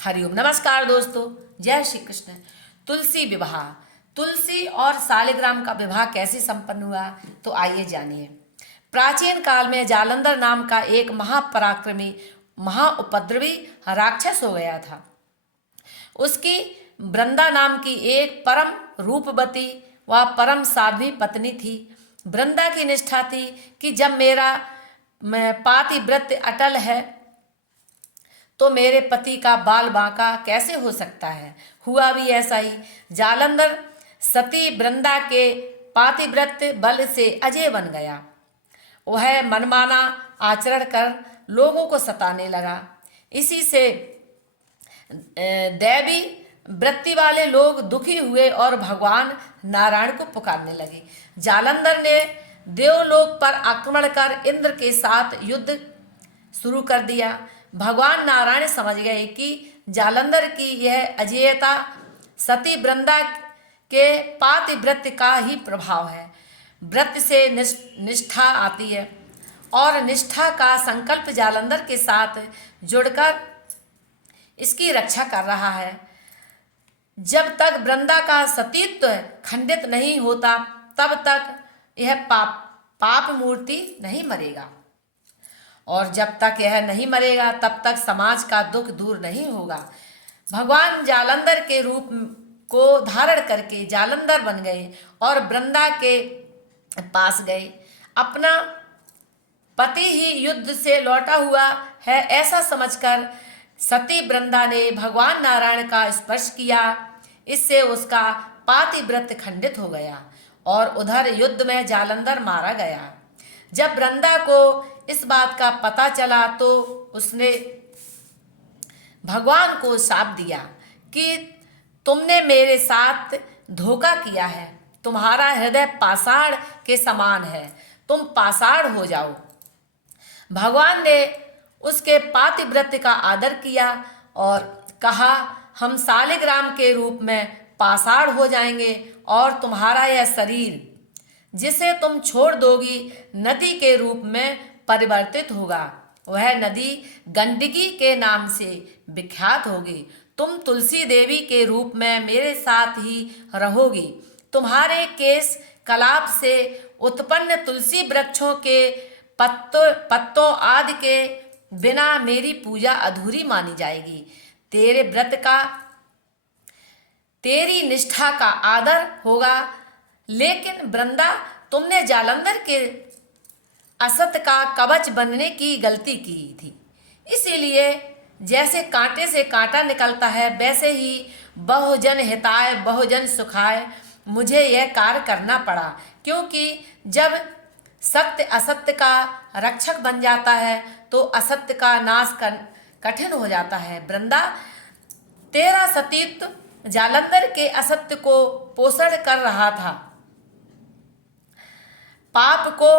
हरिओम। नमस्कार दोस्तों, जय श्री कृष्ण। तुलसी विवाह, तुलसी और सालिग्राम का विवाह कैसे संपन्न हुआ, तो आइए जानिए। प्राचीन काल में जालंधर नाम का एक महापराक्रमी महाउपद्रवी राक्षस हो गया था। उसकी वृंदा नाम की एक परम रूपवती व परम साध्वी पत्नी थी। वृंदा की निष्ठा थी कि जब मेरा पातिव्रत्य अटल है तो मेरे पति का बाल बांका कैसे हो सकता है। हुआ भी ऐसा ही। जालंधर सती वृंदा के पातिव्रत्य बल से अजय बन गया। वह मनमाना आचरण कर लोगों को सताने लगा। इसी से दैवी वृत्ति वाले लोग दुखी हुए और भगवान नारायण को पुकारने लगे। जालंधर ने देवलोक पर आक्रमण कर इंद्र के साथ युद्ध शुरू कर दिया। भगवान नारायण समझ गए कि जालंधर की यह अजेयता सती वृंदा के पातिव्रत्य का ही प्रभाव है। व्रत से निष्ठा आती है और निष्ठा का संकल्प जालंधर के साथ जुड़कर इसकी रक्षा कर रहा है। जब तक वृंदा का सतीत्व खंडित नहीं होता तब तक यह पाप मूर्ति नहीं मरेगा, और जब तक यह नहीं मरेगा तब तक समाज का दुख दूर नहीं होगा। भगवान जालंधर के रूप को धारण करके जालंधर बन गए और वृंदा के पास गए। अपना पति ही युद्ध से लौटा हुआ है ऐसा समझकर सती वृंदा ने भगवान नारायण का स्पर्श किया। इससे उसका पातिव्रत्य खंडित हो गया और उधर युद्ध में जालंधर मारा गया। जब वृंदा को इस बात का पता चला तो उसने भगवान को शाप दिया कि तुमने मेरे साथ धोखा किया है। तुम्हारा हृदय पाषाण के समान है, तुम पाषाण हो जाओ। भगवान ने उसके पातिव्रत्य का आदर किया और कहा, हम सालिग्राम के रूप में पाषाण हो जाएंगे और तुम्हारा यह शरीर जिसे तुम छोड़ दोगी नदी के रूप में परिवर्तित होगा। वह नदी गंडकी के नाम से विख्यात होगी। तुम तुलसी देवी के रूप में मेरे साथ ही रहोगी। तुम्हारे केश कलाप से उत्पन्न तुलसी वृक्षों के पत्तों आदि के बिना मेरी पूजा अधूरी मानी जाएगी। तेरे व्रत का, तेरी निष्ठा का आदर होगा। लेकिन वृंदा, तुमने जालंधर के असत का कवच बनने की गलती की थी। इसीलिए जैसे कांटे से कांटा निकलता है वैसे ही बहुजन हिताय बहुजन सुखाय मुझे यह कार्य करना पड़ा, क्योंकि जब सत्य असत्य का रक्षक बन जाता है तो असत्य का नाश कठिन हो जाता है। वृंदा, तेरा सतीत्व जालंधर के असत्य को पोषण कर रहा था, पाप को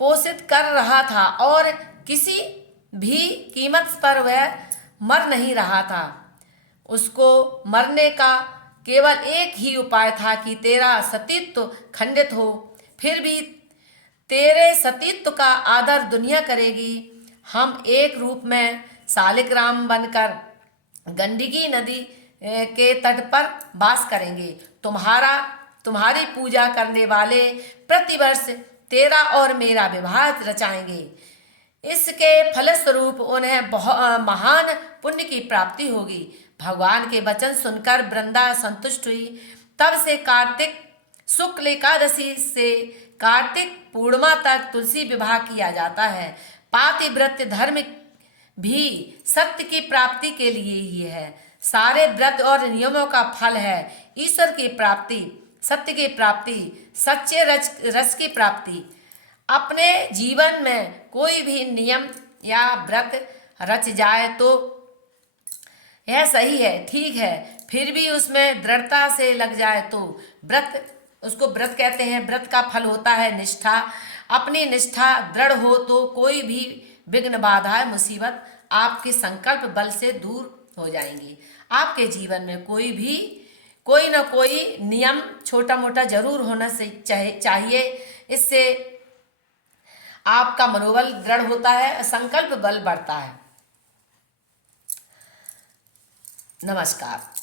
पोषित कर रहा था और किसी भी कीमत पर वह मर नहीं रहा था। उसको मरने का केवल एक ही उपाय था कि तेरा सतीत्व खंडित हो। फिर भी तेरे सतीत्व का आदर दुनिया करेगी। हम एक रूप में सालिग्राम बनकर गंडकी नदी के तट पर वास करेंगे। तुम्हारी पूजा करने वाले प्रतिवर्ष तेरा और मेरा विवाह रचाएंगे। इसके फलस्वरूप उन्हें महान पुण्य की प्राप्ति होगी। भगवान के वचन सुनकर वृंदा संतुष्ट हुई। तब से कार्तिक शुक्ल एकादशी से कार्तिक पूर्णिमा तक तुलसी विवाह किया जाता है। पातिव्रत्य धर्म भी सत्य की प्राप्ति के लिए ही है। सारे व्रत और नियमों का फल है ईश्वर की प्राप्ति, सत्य की प्राप्ति, सच्चे रस की प्राप्ति। अपने जीवन में कोई भी नियम या व्रत रच जाए तो यह सही है, ठीक है, फिर भी उसमें दृढ़ता से लग जाए तो व्रत, उसको व्रत कहते हैं। व्रत का फल होता है निष्ठा। अपनी निष्ठा दृढ़ हो तो कोई भी विघ्न बाधा मुसीबत आपके संकल्प बल से दूर हो जाएंगी। आपके जीवन में कोई ना कोई नियम छोटा मोटा जरूर होना चाहिए। इससे आपका मनोबल दृढ़ होता है, संकल्प बल बढ़ता है। नमस्कार।